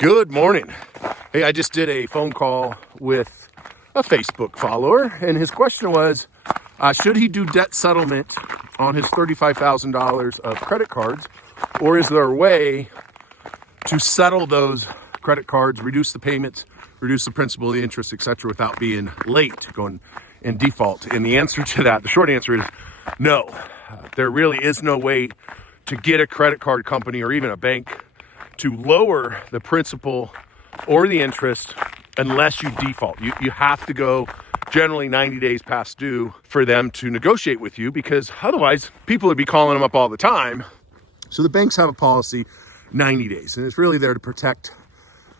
Good morning. Hey, I just did a phone call with a Facebook follower, and his question was, should he do debt settlement on his $35,000 of credit cards, or is there a way to settle those credit cards, reduce the payments, reduce the principal, the interest, etc., without being late, going in default? And the answer to that, the short answer is no. There really is no way to get a credit card company or even a bank to lower the principal or the interest unless you default. You have to go generally 90 days past due for them to negotiate with you, because otherwise people would be calling them up all the time. So the banks have a policy 90 days, and it's really there to protect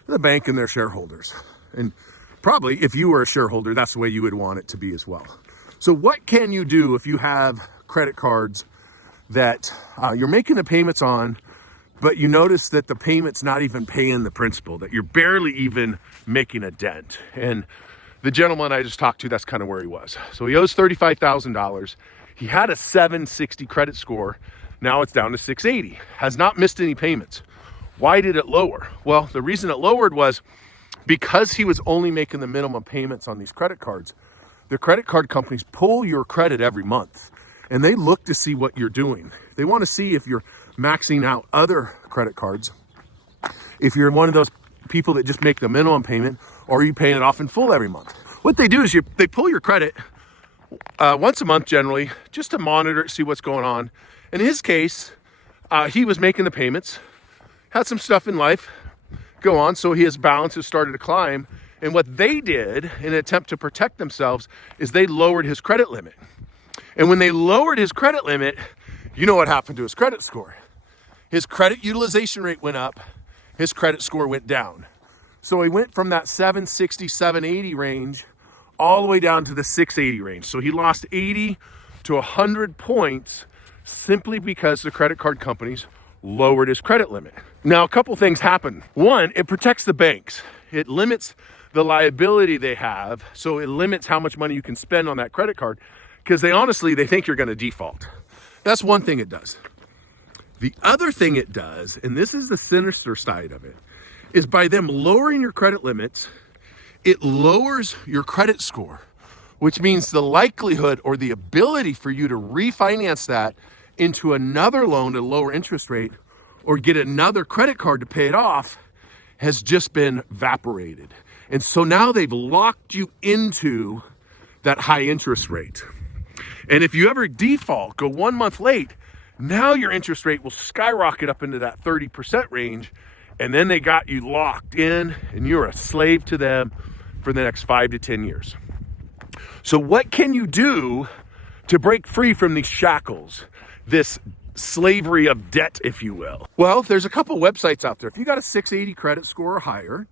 the bank and their shareholders. And probably if you were a shareholder, that's the way you would want it to be as well. So what can you do if you have credit cards that you're making the payments on, but you notice that the payment's not even paying the principal, that you're barely even making a dent? And the gentleman I just talked to, that's kind of where he was. So he owes $35,000. He had a 760 credit score. Now it's down to 680. Has not missed any payments. Why did it lower? Well, the reason it lowered was because he was only making the minimum payments on these credit cards. The credit card companies pull your credit every month, and they look to see what you're doing. They want to see if you're maxing out other credit cards, if you're one of those people that just make the minimum payment, or are you paying it off in full every month. What they do is they pull your credit once a month generally, just to monitor it, see what's going on. In his case, he was making the payments, had some stuff in life go on, so his balances started to climb. And what they did in an attempt to protect themselves is they lowered his credit limit. And when they lowered his credit limit, you know what happened to his credit score? His credit utilization rate went up, his credit score went down. So he went from that 760, 780 range all the way down to the 680 range. So he lost 80 to 100 points simply because the credit card companies lowered his credit limit. Now, a couple things happen. One, it protects the banks. It limits the liability they have, so it limits how much money you can spend on that credit card, because they think you're going to default. That's one thing it does. The other thing it does, and this is the sinister side of it, is by them lowering your credit limits, it lowers your credit score, which means the likelihood or the ability for you to refinance that into another loan at a lower interest rate or get another credit card to pay it off has just been evaporated. And so now they've locked you into that high interest rate. And if you ever default, go 1 month late, now your interest rate will skyrocket up into that 30% range. And then they got you locked in, and you're a slave to them for the next 5 to 10 years. So what can you do to break free from these shackles, this slavery of debt, if you will? Well, there's a couple websites out there. If you got a 680 credit score or higher,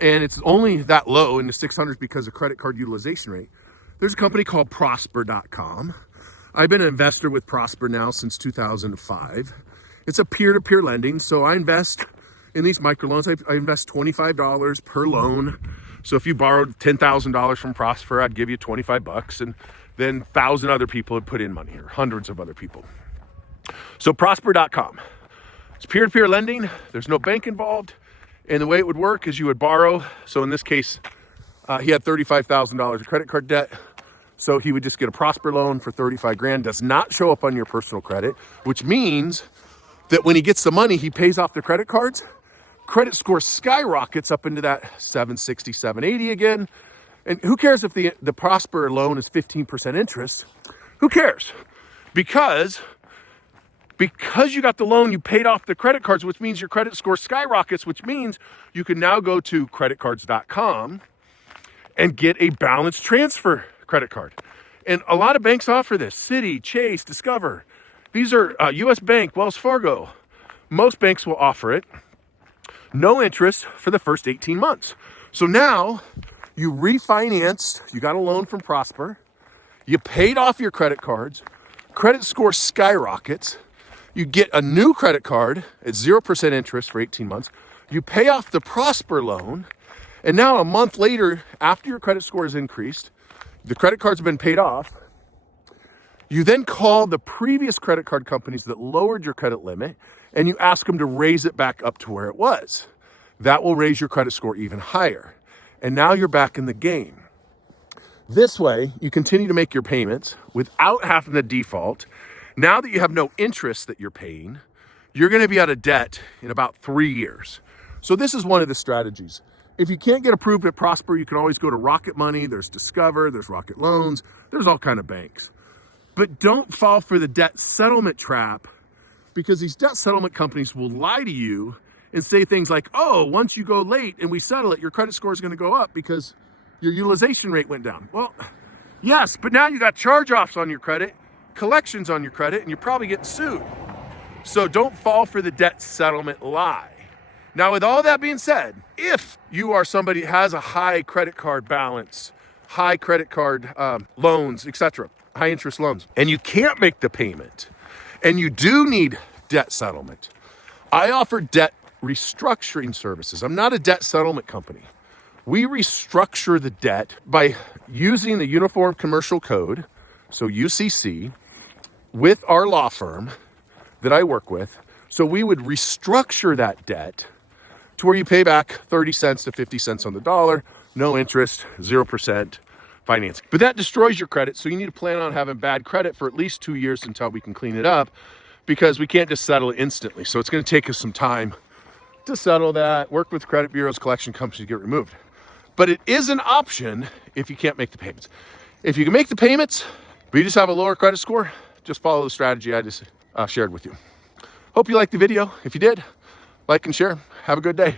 and it's only that low in the 600s because of credit card utilization rate, there's a company called Prosper.com. I've been an investor with Prosper now since 2005. It's a peer-to-peer lending, so I invest in these microloans. I invest $25 per loan. So if you borrowed $10,000 from Prosper, I'd give you $25, and then 1,000 other people would put in money, or hundreds of other people. So Prosper.com. It's peer-to-peer lending. There's no bank involved. And the way it would work is you would borrow. So in this case, he had $35,000 of credit card debt. So he would just get a Prosper loan for 35 grand. Does not show up on your personal credit, which means that when he gets the money, he pays off the credit cards. Credit score skyrockets up into that 760, 780 again. And who cares if the Prosper loan is 15% interest? Who cares? Because you got the loan, you paid off the credit cards, which means your credit score skyrockets, which means you can now go to creditcards.com and get a balance transfer credit card. And a lot of banks offer this. Citi, Chase, Discover. These are US Bank, Wells Fargo. Most banks will offer it. No interest for the first 18 months. So now you refinanced, you got a loan from Prosper, you paid off your credit cards, credit score skyrockets, you get a new credit card at 0% interest for 18 months, you pay off the Prosper loan, and now a month later, after your credit score has increased, the credit cards have been paid off, you then call the previous credit card companies that lowered your credit limit, and you ask them to raise it back up to where it was. that will raise your credit score even higher. And now you're back in the game. This way, you continue to make your payments without having to default. Now that you have no interest that you're paying, you're going to be out of debt in about 3 years. So this is one of the strategies. If you can't get approved at Prosper, you can always go to Rocket Money. There's Discover, there's Rocket Loans, there's all kind of banks. But don't fall for the debt settlement trap, because these debt settlement companies will lie to you and say things like, oh, once you go late and we settle it, your credit score is going to go up because your utilization rate went down. Well, yes, but now you got charge-offs on your credit, collections on your credit, and you're probably getting sued. So don't fall for the debt settlement lie. Now, with all that being said, if you are somebody who has a high credit card balance, high credit card loans, etc., high interest loans, and you can't make the payment, and you do need debt settlement, I offer debt restructuring services. I'm not a debt settlement company. We restructure the debt by using the Uniform Commercial Code, so UCC, with our law firm that I work with. So we would restructure that debt to where you pay back 30 cents to 50 cents on the dollar, no interest, 0% financing. But that destroys your credit, so you need to plan on having bad credit for at least 2 years until we can clean it up, because we can't just settle it instantly. So it's going to take us some time to settle that, work with credit bureaus, collection companies to get removed. But it is an option if you can't make the payments. If you can make the payments, but you just have a lower credit score, just follow the strategy I just shared with you. Hope you liked the video. If you did, like and share. Have a good day.